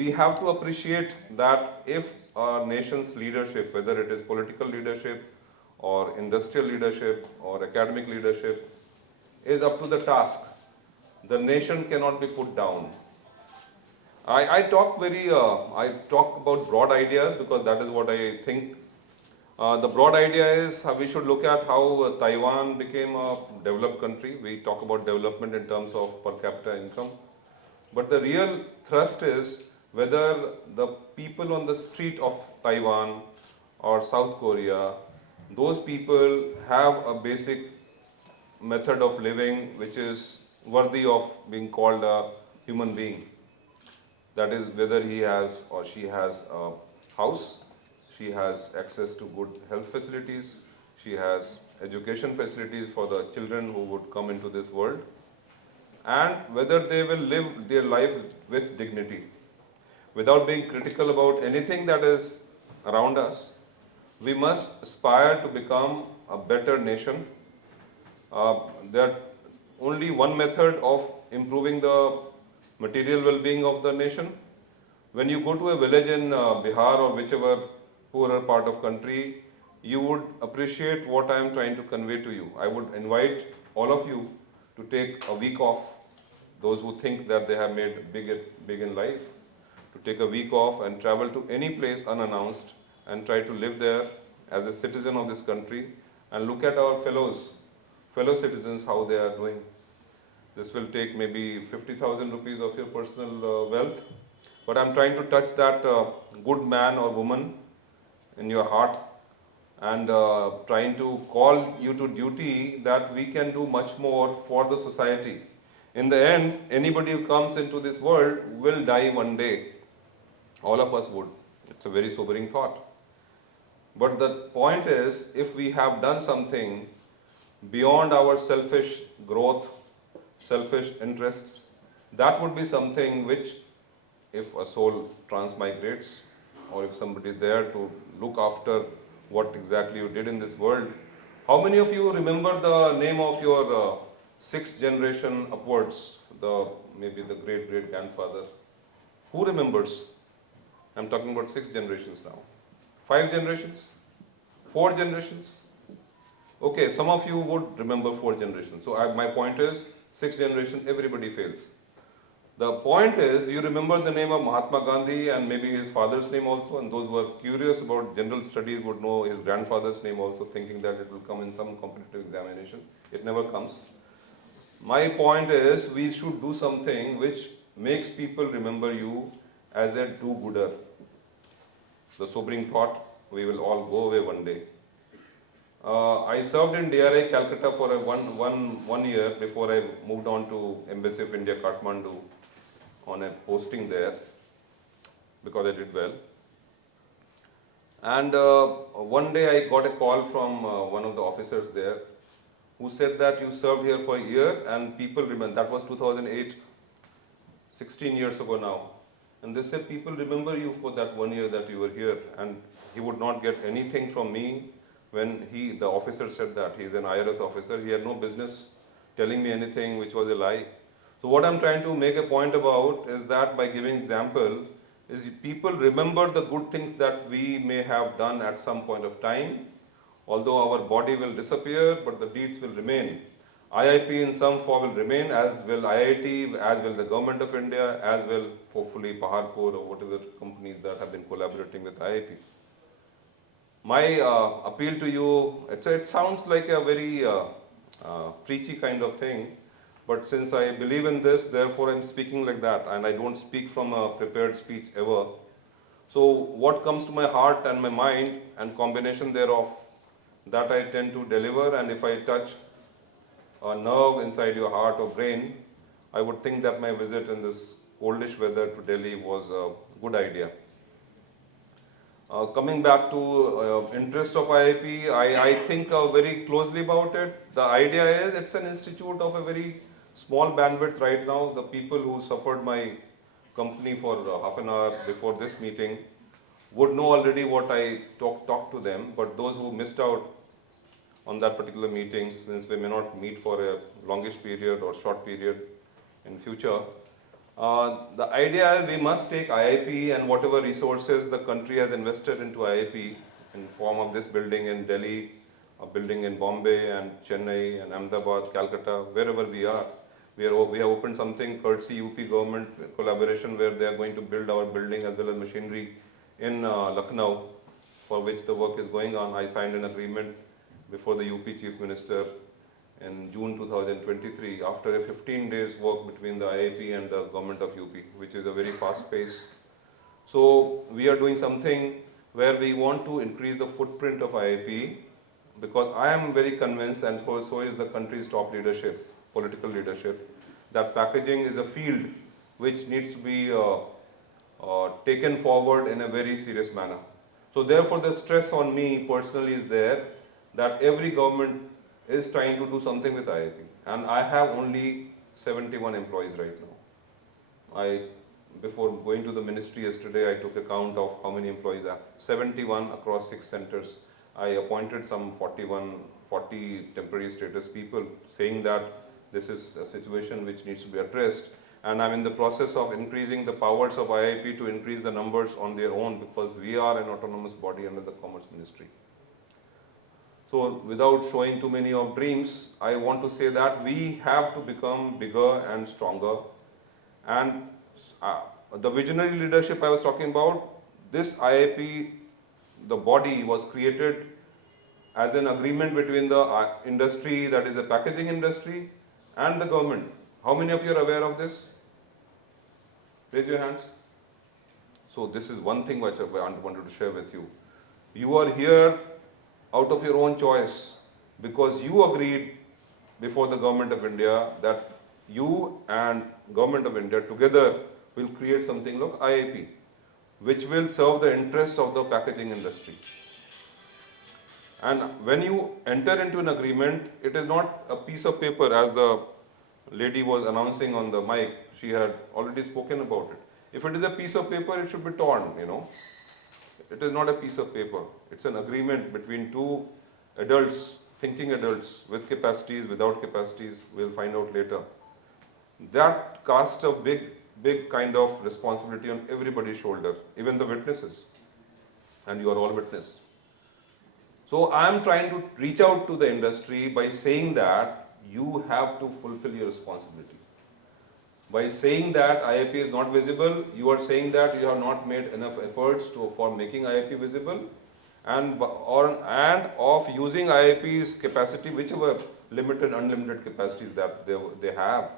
we have to appreciate that if our nation's leadership, whether it is political leadership or industrial leadership or academic leadership, is up to the task, the nation cannot be put down. I talk about broad ideas because that is what I think. The broad idea is we should look at how Taiwan became a developed country. We talk about development in terms of per capita income. But the real thrust is whether the people on the street of Taiwan or South Korea, those people have a basic method of living which is worthy of being called a human being. That is, whether he has or she has a house, she has access to good health facilities, she has education facilities for the children who would come into this world, and whether they will live their life with dignity. Without being critical about anything that is around us, we must aspire to become a better nation. There only one method of improving the material well-being of the nation. When you go to a village in Bihar or whichever poorer part of country, you would appreciate what I am trying to convey to you. I would invite all of you to take a week off, those who think that they have made big in life, to take a week off and travel to any place unannounced and try to live there as a citizen of this country and look at our fellow citizens, how they are doing. This will take maybe 50,000 rupees of your personal wealth, but I'm trying to touch that good man or woman in your heart and trying to call you to duty that we can do much more for the society. In the end, anybody who comes into this world will die one day. All of us would. It's a very sobering thought. But the point is, if we have done something beyond our selfish growth, selfish interests, that would be something which, if a soul transmigrates, or if somebody is there to look after what exactly you did in this world. How many of you remember the name of your sixth generation upwards, maybe the great grandfather? Who remembers? I'm talking about 6 generations now. 5 generations? 4 generations? Okay, some of you would remember 4 generations. So my point is, 6 generation, everybody fails. The point is, you remember the name of Mahatma Gandhi and maybe his father's name also, and those who are curious about general studies would know his grandfather's name also, thinking that it will come in some competitive examination. It never comes. My point is, we should do something which makes people remember you as a do-gooder. The sobering thought, we will all go away one day. I served in DRI Calcutta for one year before I moved on to Embassy of India, Kathmandu, on a posting there, because I did well. And one day I got a call from one of the officers there, who said that you served here for a year and people remember. That was 2008, 16 years ago now. And they said people remember you for that 1 year that you were here, and he would not get anything from me when the officer said that. He is an IRS officer. He had no business telling me anything which was a lie. So what I'm trying to make a point about is that by giving example, is people remember the good things that we may have done at some point of time. Although our body will disappear, but the deeds will remain. IIP in some form will remain, as will IIT, as will the government of India, as will hopefully Paharpur or whatever companies that have been collaborating with IIP. My appeal to you, it sounds like a very preachy kind of thing, but since I believe in this, therefore I'm speaking like that, and I don't speak from a prepared speech ever. So what comes to my heart and my mind and combination thereof, that I tend to deliver, and if I touch a nerve inside your heart or brain, I would think that my visit in this coldish weather to Delhi was a good idea. Coming back to interest of IIP, I think very closely about it. The idea is it's an institute of a very small bandwidth right now. The people who suffered my company for half an hour before this meeting would know already what I talked to them, but those who missed out on that particular meeting, since we may not meet for a longish period or short period in future, The idea is we must take IIP and whatever resources the country has invested into IIP in form of this building in Delhi, a building in Bombay and Chennai and Ahmedabad, Calcutta, wherever we are. We have opened something courtesy UP government collaboration where they are going to build our building as well as machinery in Lucknow, for which the work is going on. I signed an agreement before the UP Chief Minister in June 2023 after a 15 days work between the IIP and the government of UP, which is a very fast pace. So we are doing something where we want to increase the footprint of IIP, because I am very convinced, and so is the country's top leadership, political leadership, that packaging is a field which needs to be taken forward in a very serious manner. So therefore the stress on me personally is there that every government is trying to do something with IIP, and I have only 71 employees right now. Before going to the ministry yesterday, I took a count of how many employees are. 71 across 6 centers. I appointed some 40 temporary status people, saying that this is a situation which needs to be addressed. And I'm in the process of increasing the powers of IIP to increase the numbers on their own, because we are an autonomous body under the Commerce Ministry. So without showing too many of dreams, I want to say that we have to become bigger and stronger. And the visionary leadership I was talking about, this IIP, the body was created as an agreement between the industry, that is the packaging industry, and the government. How many of you are aware of this? Raise your hands. So this is one thing which I wanted to share with you. You are here out of your own choice, because you agreed before the Government of India that you and Government of India together will create something like IIP, which will serve the interests of the packaging industry. And when you enter into an agreement, it is not a piece of paper, as the lady was announcing on the mic. She had already spoken about it. If it is a piece of paper, it should be torn, It is not a piece of paper. It's an agreement between two adults, thinking adults, with capacities, without capacities. We'll find out later. That casts a big kind of responsibility on everybody's shoulder, even the witnesses. And you are all witness. So I'm trying to reach out to the industry by saying that you have to fulfill your responsibility. By saying that IIP is not visible, you are saying that you have not made enough efforts for making IIP visible, and of using IIP's capacity, whichever limited, unlimited capacities that they have.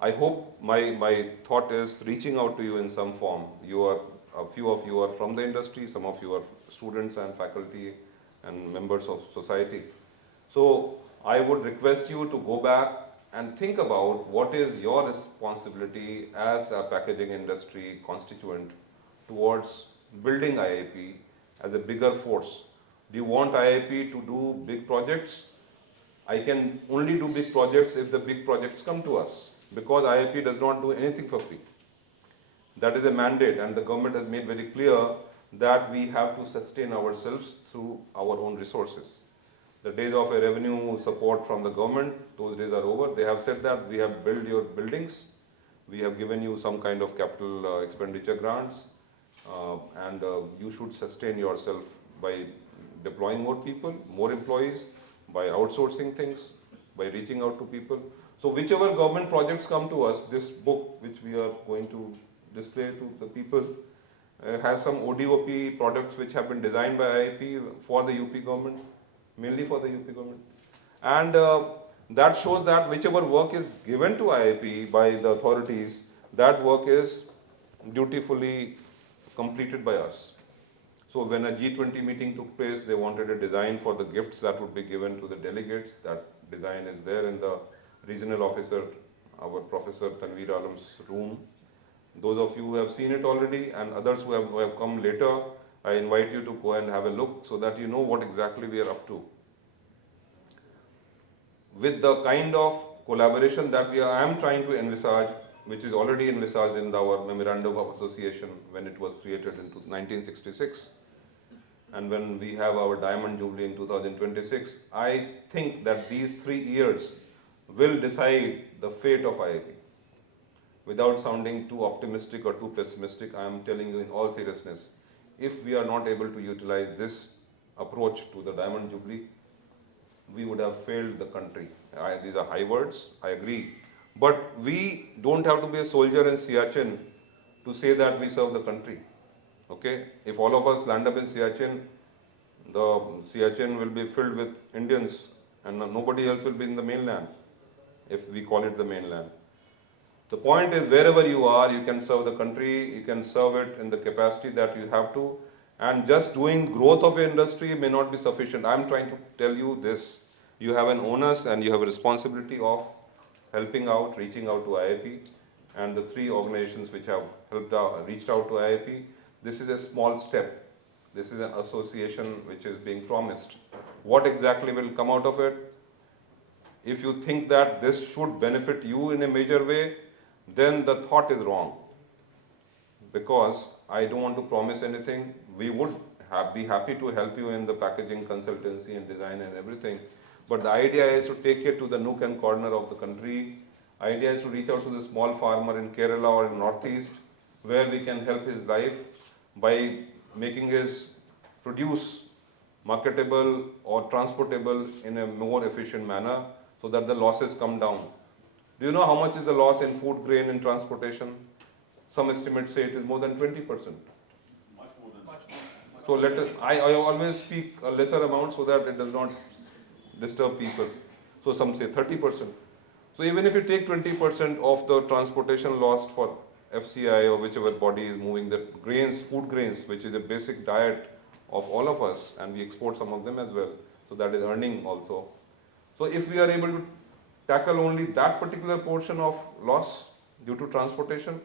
I hope my thought is reaching out to you in some form. A few of you are from the industry, some of you are students and faculty and members of society. So I would request you to go back and think about what is your responsibility as a packaging industry constituent towards building IIP as a bigger force. Do you want IIP to do big projects? I can only do big projects if the big projects come to us, because IIP does not do anything for free. That is a mandate, and the government has made very clear that we have to sustain ourselves through our own resources. The days of a revenue support from the government, those days are over. They have said that we have built your buildings, we have given you some kind of capital expenditure grants, and you should sustain yourself by deploying more people, more employees, by outsourcing things, by reaching out to people. So whichever government projects come to us, this book which we are going to display to the people has some ODOP products which have been designed by IIP for the UP government, mainly for the UP government. And that shows that whichever work is given to IIP by the authorities, that work is dutifully completed by us. So when a G20 meeting took place, they wanted a design for the gifts that would be given to the delegates. That design is there in the regional officer, our Professor Tanveer Alam's room. Those of you who have seen it already and others who have come later, I invite you to go and have a look so that you know what exactly we are up to. With the kind of collaboration that I am trying to envisage, which is already envisaged in our Memorandum of Association when it was created in 1966, and when we have our Diamond Jubilee in 2026, I think that these 3 years will decide the fate of IIP. without sounding too optimistic or too pessimistic, I am telling you in all seriousness, if we are not able to utilize this approach to the Diamond Jubilee, we would have failed the country. These are high words, I agree. But we don't have to be a soldier in Siachen to say that we serve the country. Okay? If all of us land up in Siachen, the Siachen will be filled with Indians and nobody else will be in the mainland, if we call it the mainland. The point is, wherever you are, you can serve the country, you can serve it in the capacity that you have to, and just doing growth of your industry may not be sufficient. I'm trying to tell you this. You have an onus and you have a responsibility of helping out, reaching out to IIP, and the three organizations which have reached out to IIP. This is a small step. This is an association which is being promised. What exactly will come out of it? If you think that this should benefit you in a major way, then the thought is wrong. Because I don't want to promise anything. We would be happy to help you in the packaging, consultancy and design and everything. But the idea is to take it to the nook and corner of the country. Idea is to reach out to the small farmer in Kerala or in Northeast, where we can help his life by making his produce marketable or transportable in a more efficient manner so that the losses come down. Do you know how much is the loss in food grain and transportation? Some estimates say it is more than 20%. Much more than much. So I always speak a lesser amount so that it does not disturb people. So some say 30%. So even if you take 20% of the transportation lost for FCI or whichever body is moving the grains, food grains, which is a basic diet of all of us, and we export some of them as well. So that is earning also. So if we are able to tackle only that particular portion of loss due to transportation,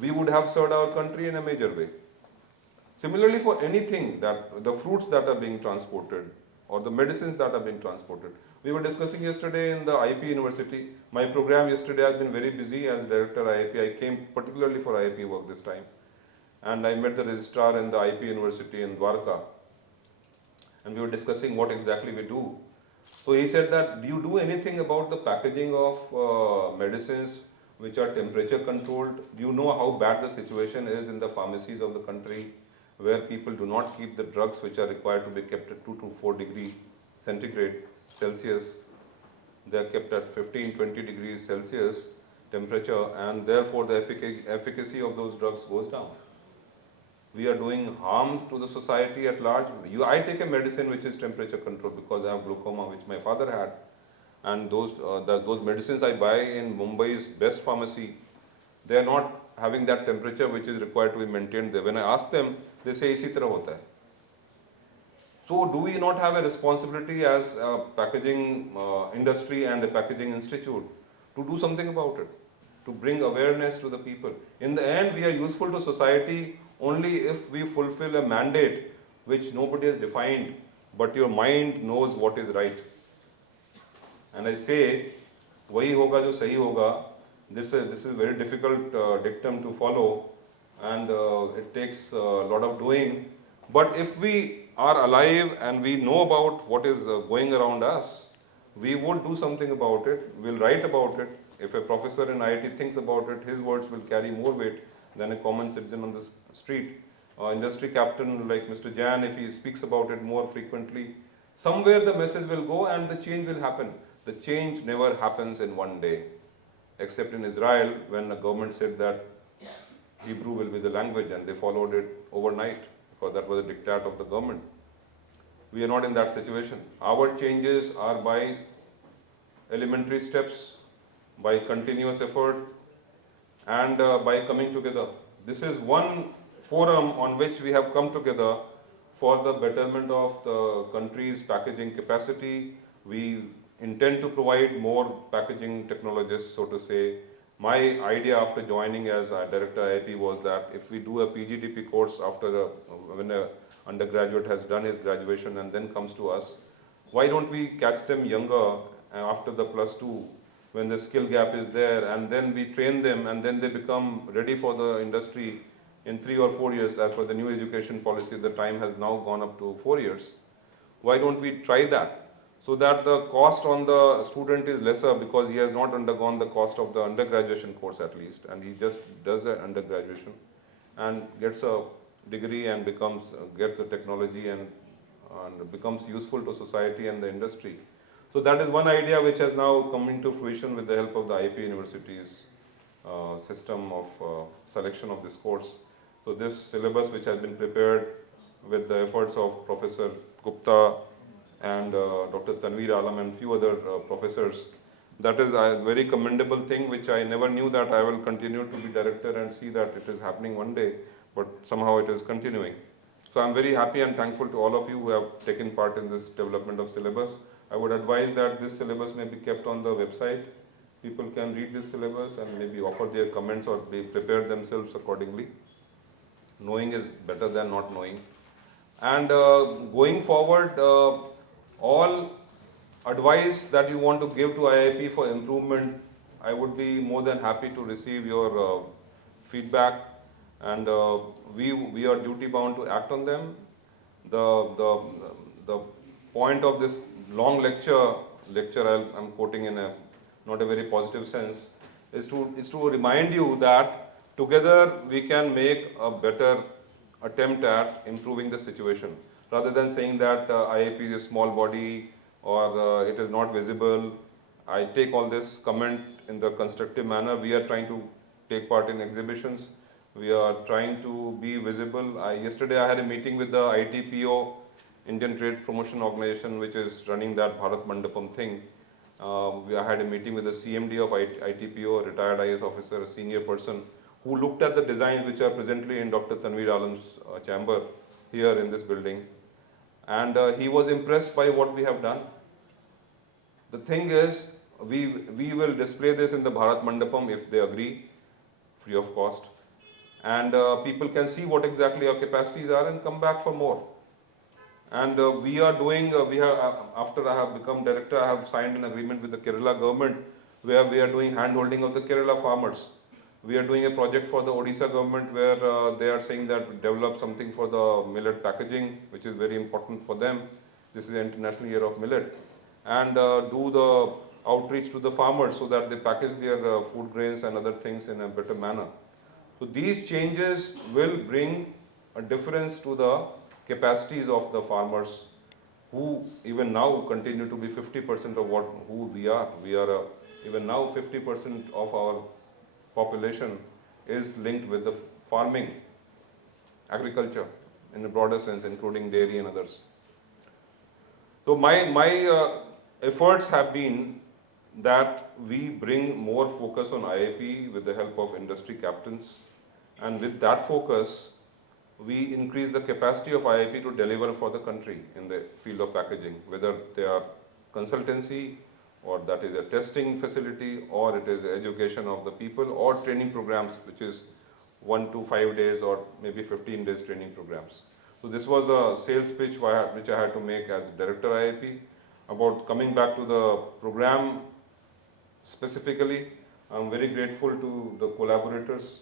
we would have served our country in a major way. Similarly, for anything that the fruits that are being transported or the medicines that are being transported. We were discussing yesterday in the IIP University. My program yesterday has been very busy as Director IIP. I came particularly for IIP work this time. And I met the registrar in the IIP University in Dwarka. And we were discussing what exactly we do. So he said that, do you do anything about the packaging of medicines which are temperature controlled? Do you know how bad the situation is in the pharmacies of the country, where people do not keep the drugs which are required to be kept at 2 to 4 degrees centigrade Celsius. They are kept at 15, 20 degrees Celsius temperature, and therefore the efficacy of those drugs goes down. We are doing harm to the society at large. I take a medicine which is temperature controlled because I have glaucoma, which my father had. And those medicines I buy in Mumbai's best pharmacy, they are not having that temperature which is required to be maintained there. When I ask them, they say, isi tarah hota hai. So do we not have a responsibility as a packaging industry and a packaging institute to do something about it, to bring awareness to the people? In the end, we are useful to society only if we fulfill a mandate which nobody has defined, but your mind knows what is right. And I say, wahi hoga jo sahi hoga. This is a very difficult dictum to follow, and it takes a lot of doing. But if we are alive and we know about what is going around us, we would do something about it. We'll write about it. If a professor in IIT thinks about it, his words will carry more weight than a common citizen on the street. Industry captain like Mr. Jan, if he speaks about it more frequently, somewhere the message will go and the change will happen. The change never happens in one day, except in Israel, when the government said that Hebrew will be the language, and they followed it overnight because that was a diktat of the government. We are not in that situation. Our changes are by elementary steps, by continuous effort, and by coming together. This is one forum on which we have come together for the betterment of the country's packaging capacity. We intend to provide more packaging technologists, so to say. My idea after joining as Director IIP was that if we do a PGDP course after when an undergraduate has done his graduation and then comes to us, why don't we catch them younger after the +2, when the skill gap is there, and then we train them and then they become ready for the industry in 3 or 4 years. As per the new education policy, the time has now gone up to 4 years. Why don't we try that? so that the cost on the student is lesser because he has not undergone the cost of the undergraduation course at least, and he just does the undergraduation and gets a degree and gets the technology and becomes useful to society and the industry. So that is one idea which has now come into fruition with the help of the IIP universities system of selection of this course. So this syllabus which has been prepared with the efforts of Professor Gupta and Dr. Tanveer Alam and few other professors, that is a very commendable thing which I never knew that I will continue to be director and see that it is happening one day, but somehow it is continuing. So I'm very happy and thankful to all of you who have taken part in this development of syllabus. I would advise that this syllabus may be kept on the website. People can read this syllabus and maybe offer their comments or they prepare themselves accordingly. Knowing is better than not knowing. And going forward, all advice that you want to give to IIP for improvement, I would be more than happy to receive your feedback, and we are duty bound to act on them. The point of this long lecture I'm quoting in a not a very positive sense, is to remind you that together we can make a better attempt at improving the situation, rather than saying that IIP is a small body or it is not visible. I take all this comment in the constructive manner. We are trying to take part in exhibitions. We are trying to be visible. Yesterday I had a meeting with the ITPO, Indian Trade Promotion Organization, which is running that Bharat Mandapam thing. I had a meeting with the CMD of ITPO, a retired IS officer, a senior person, who looked at the designs which are presently in Dr. Tanveer Alam's chamber here in this building. And he was impressed by what we have done. The thing is, we will display this in the Bharat Mandapam if they agree, free of cost. And people can see what exactly our capacities are and come back for more. And we are doing, after I have become director, I have signed an agreement with the Kerala government where we are doing hand-holding of the Kerala farmers. We are doing a project for the Odisha government where they are saying that develop something for the millet packaging, which is very important for them. This is the International Year of Millet. And do the outreach to the farmers so that they package their food grains and other things in a better manner. So these changes will bring a difference to the capacities of the farmers, who even now continue to be 50% of who we are. We are even now 50% of our population is linked with the farming, agriculture in a broader sense, including dairy and others. So my efforts have been that we bring more focus on IIP with the help of industry captains, and with that focus, we increase the capacity of IIP to deliver for the country in the field of packaging, whether they are consultancy or that is a testing facility or it is education of the people or training programs, which is 1 to 5 days or maybe 15 days training programs. So this was a sales pitch which I had to make as director IIP. About coming back to the program specifically, I'm very grateful to the collaborators.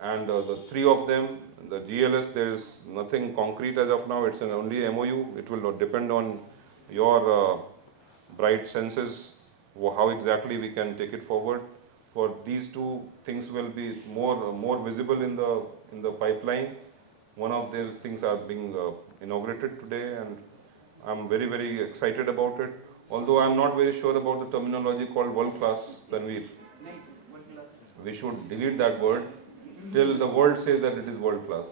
And the three of them, the GLS, there is nothing concrete as of now, it's an only MOU. It will depend on your bright senses, how exactly we can take it forward. For these two things will be more visible in the pipeline. One of these things are being inaugurated today, and I'm very, very excited about it. Although I'm not very sure about the terminology called world class, Tanveer. We should delete that word till the world says that it is world class.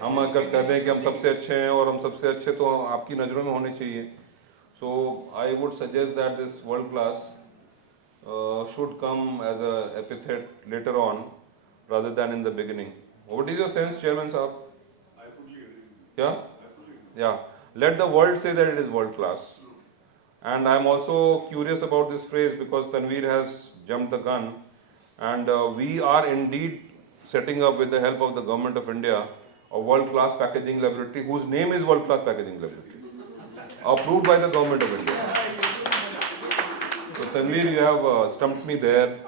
हम अगर कह दें कि हम सबसे अच्छे हैं और हम सबसे अच्छे तो आपकी नज़रों में होने चाहिए. So I would suggest that this world class should come as a epithet later on rather than in the beginning. What is your sense, Chairman Saab? I fully agree. Yeah? I fully agree. Yeah. Let the world say that it is world class. And I'm also curious about this phrase because Tanveer has jumped the gun. And we are indeed setting up, with the help of the Government of India, a world-class packaging laboratory whose name is World-Class Packaging Laboratory, approved by the Government of India. So Tanveer, you have stumped me there,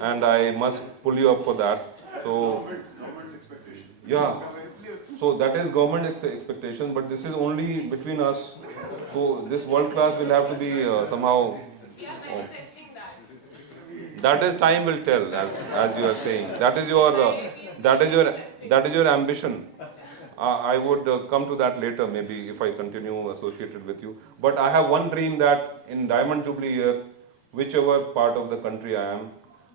and I must pull you up for that. So Government's expectation. yeah. So that is government expectation, but this is only between us. So this world class will have to be somehow. Oh, that is time will tell, as you are saying. That is your that is your ambition. I would come to that later, maybe if I continue associated with you. But I have one dream that in Diamond Jubilee year, whichever part of the country I am,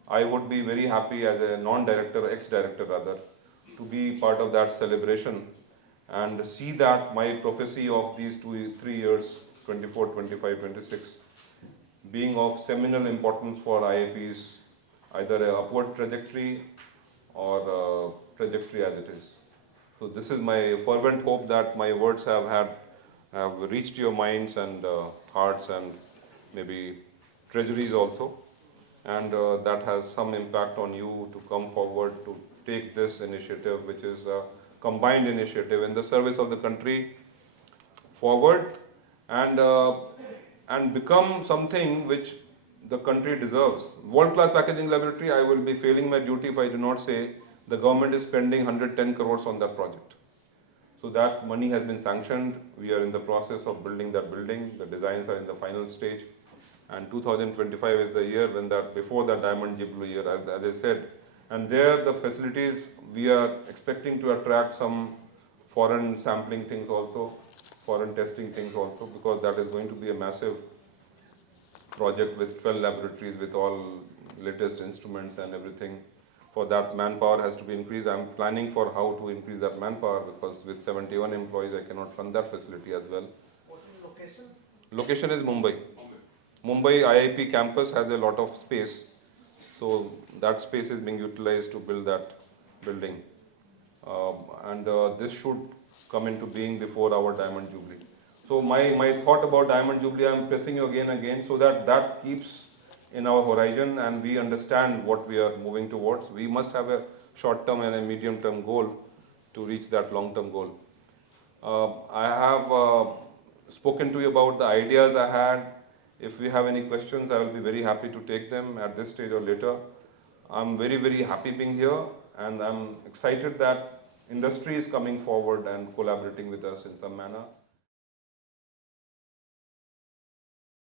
I would be very happy as a non-director, ex-director rather, to be part of that celebration and see that my prophecy of these 3 years, 24, 25, 26, being of seminal importance for IIPs, either a upward trajectory or trajectory as it is. So this is my fervent hope that my words have reached your minds and hearts and maybe treasuries also, and that has some impact on you to come forward to take this initiative, which is a combined initiative in the service of the country forward, and become something which the country deserves. World-class packaging laboratory, I will be failing my duty if I do not say the government is spending 110 crores on that project. So that money has been sanctioned. We are in the process of building that building. The designs are in the final stage. And 2025 is the year when that, before that Diamond Jubilee year, as I said. And there the facilities, we are expecting to attract some foreign sampling things also, foreign testing things also, because that is going to be a massive project with 12 laboratories with all latest instruments and everything. For that, manpower has to be increased. I'm planning for how to increase that manpower, because with 71 employees, I cannot run that facility as well. What is location? Location is Mumbai. Mumbai IIP campus has a lot of space, so that space is being utilized to build that building. And this should come into being before our Diamond Jubilee. So my thought about Diamond Jubilee, I'm pressing you again and again, so that that keeps in our horizon and we understand what we are moving towards. We must have a short-term and a medium-term goal to reach that long-term goal. I have spoken to you about the ideas I had. If you have any questions, I will be very happy to take them at this stage or later. I'm very, very happy being here, and I'm excited that industry is coming forward and collaborating with us in some manner.